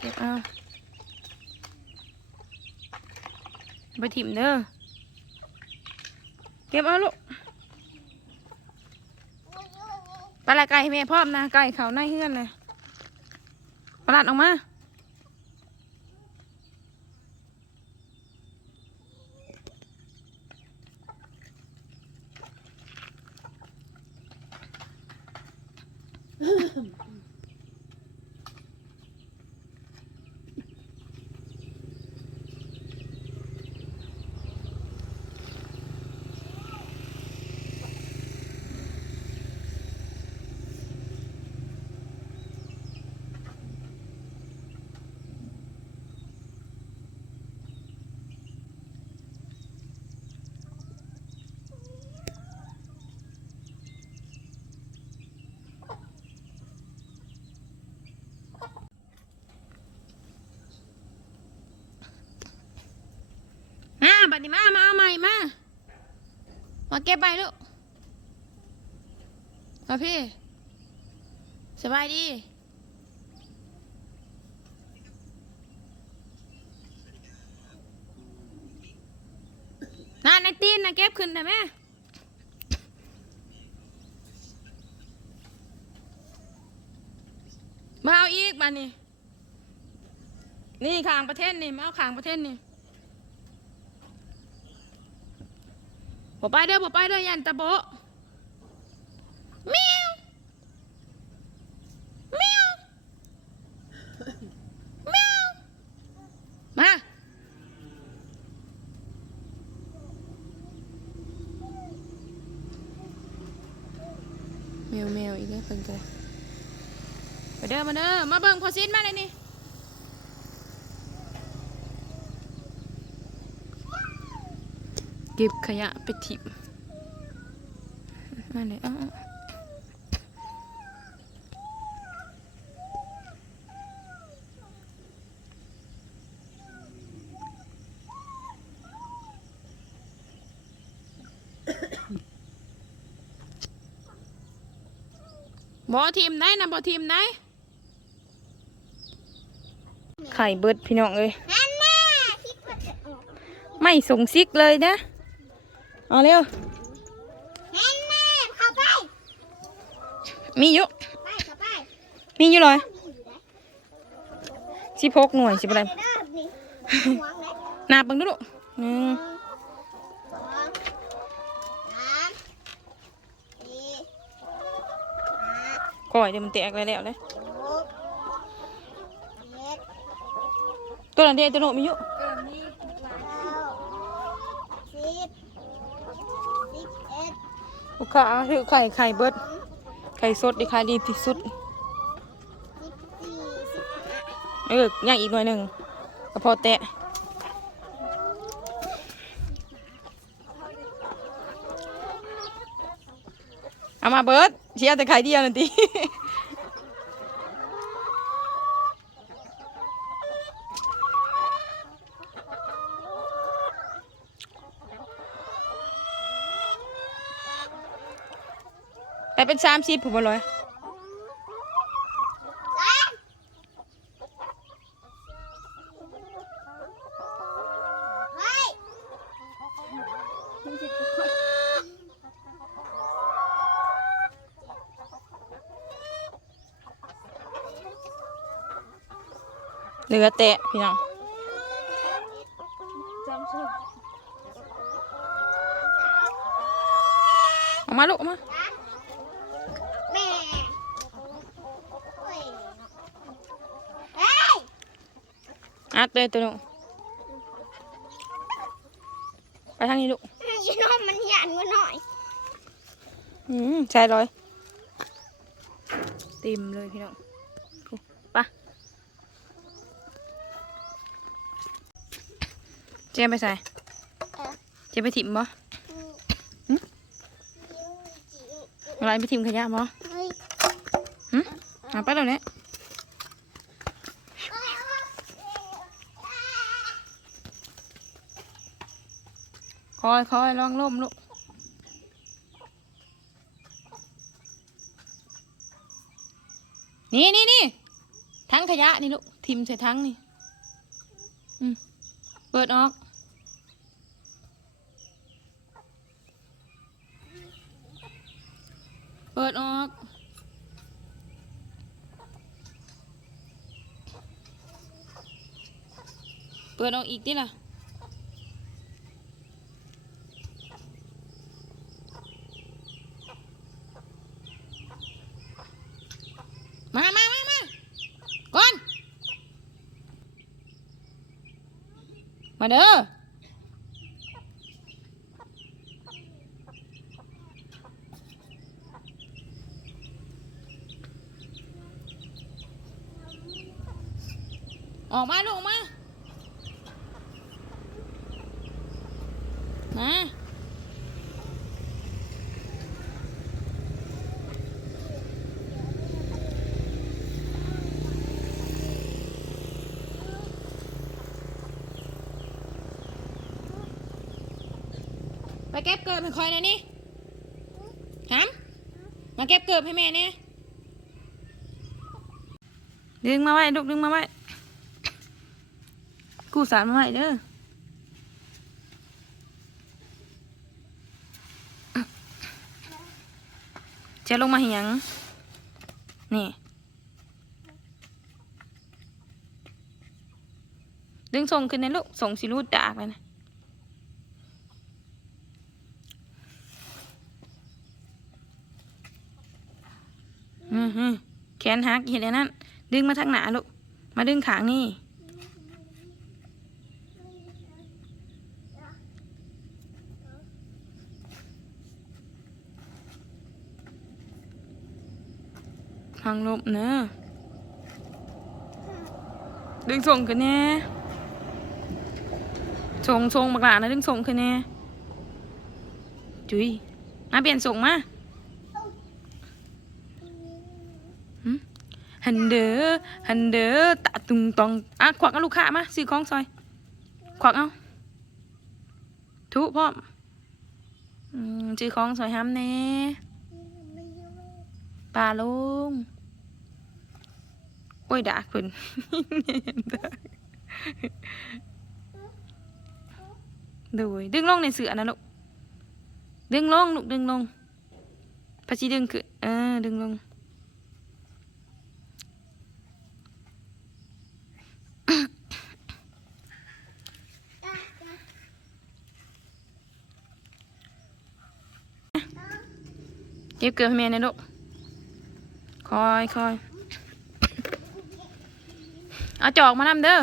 เก็บเอาไปถิ่มเด้อเก็บเอาลูกปลาไก่ให้แม่พร้อมนะไก่เขาในเฮือนเลยปลาดออกมาบัดนี้มา มาเอาใหม่มา มาเก็บไปลูกมาพี่ สบายดี น่าในตีนนะเก็บขึ้นได้ไหมมาเอาอีกมานี่ นี่ขางประเทศนี่มาเอาขางประเทศนี่ บ่ไปเด้อบ่ไปเด้อยันตะโบเมียวเมียวเมียวมาแมวแมวอีกแล้วเพิ่นก็ไปเด้อมาเด้อมาเบิ่งพอซินมาเลยนี่ ก็บขยะไปทิ้งมาเลยอ้าบ่ทีมไหนนะบ่ทีมไหนไข่เบิดพี่น้องเอ้ยไม่ส่งซิกเลยนะ เอาเร็วนั่นน่ะเข้าไปมีอยู่ไปเข้าไปมีอยู่เลยมีอยู่ไหนสิพกหน่วยสิบอะไรเด้อนี่หวงแล้วนาบังดูลูกหนึ่งสองสามสี่ห้าก่อยเดี๋ยวมันแตกเลยแล้วเลยหกเจ็ดตัวนั้นเดียวตัวโนมีอยู่ เก้าสิบสิบเอ็ด ลูกค้าถือไข่ไข่เบิดไข่สดดีขายดีที่สุดสิบสี่สิบห้าเออย่างอีกหน่อยหนึ่งก็พอแตะเอามาเบิดเชียร์แต่ไข่เดียวนั่นที แต่เป็นสามสิบผมบอกเลยเหลือแตะพี่น้องออามาลูกเอามา แม่เฮ้ยเฮ้ย อัดเลยตัวลูกไปทางนี้ลูกยีน้องมันหยันมาหน่อย อืมใช่เลยเต็มเลยพี่น้องกูไปะเจ๊ไปใส่เออเจ๊ไปถิ่มบ่อืมอะไรไปถิ่มขยะบ่เฮ้ยหึเอาไปแล้วเนี่ คอยคอยลองล่มลูกนี่นี่นี่ทั้งขยะนี่ลูกทิมใส่ทั้งนี่อเปิดออก เปิดออกเปิดออกอีกดิล่ะ มามามามาก่อน มาเด้อออกมาลูกมา ไป เก็บเกิบให้คอยหน่อยนี่หามมาเก็บเกิบให้แม่เนี่ยดึงมาไว้ลูกดึงมาไว้กูสารมาไว้เด้อจะลงมาเหียงนี่ ดึงส่งขึ้นในลูกส่งสิรูดดากเลยนะ อือฮึ แขนหักเห็นอันนั้น ดึงมาทางหนาลูก มาดึงขางนี่ ทางลบเนอะดึงส่งขึ้นแน่ส่งส่งบักหลานะดึงส่งขึ้นแน่จุยมาเปลี่ยนส่งมา หันเดอหันเดอตะตุงตองอะควักเอาลูกค้ามาซื้อของซอยควักเอาทุพร้อซื้อของซอยห้ำแน่ปลาลุงโอ้ยด่าคุณดูดึงลงในเสือนะลูกดึงลงลูกดึงลงพระชีดึงคือเออดึงลง เก็บเกลือให้แม่หนะลูกคอยคอยเอาจอกมานำเด้อ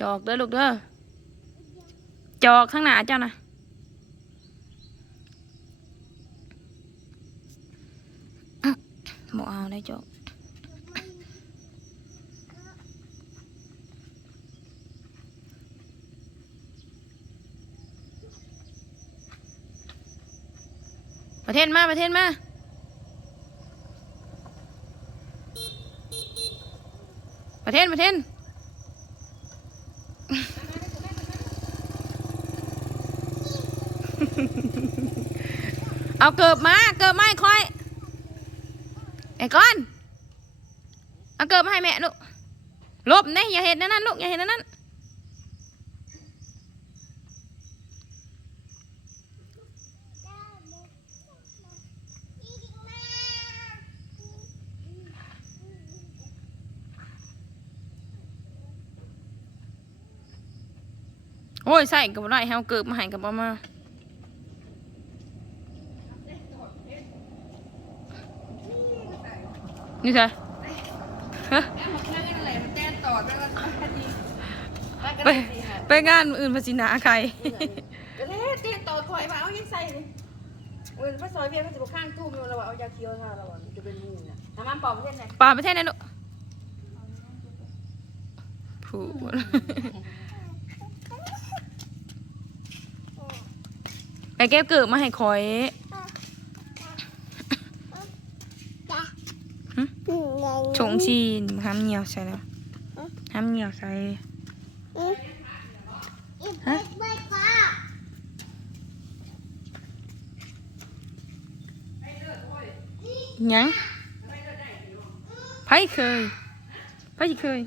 จอกเด้อลูกเด้อจอกข้างหน้าเจ้านะบอกเอาได้จอก ประเทศมาประเทศมาประเทศประเทศเอาเกิบมาเกิบมาให้คอยไอ้ก้อนเอาเกิบมาให้แม่ลูกลบเนี่ยอย่าเห็นนั่นนั่นลูกอย่าเห็นนั่นนั่น โอ้ยใส่กับอะไรให้เอาเกิบมาให้กับเอามานี่ใช่ฮะไปไปงานอื่นภาษีนาใครก็เลยเตียนต่อถอยมาเอายังใส่เลยเว้นพระซอยเพียงก็จะข้างทุ่มเราเอายาเคียวทาเราจะเป็นมูน่ะน้ำมันปอมเช่นไหนป่าประเทศไหนลูกผู ไปเก็บเกิบมาให้คอยชงชีนห้ามเหนียวใส่แล้วห้ามเหนียวใส่ฮะยังไผเคยไปสิเคย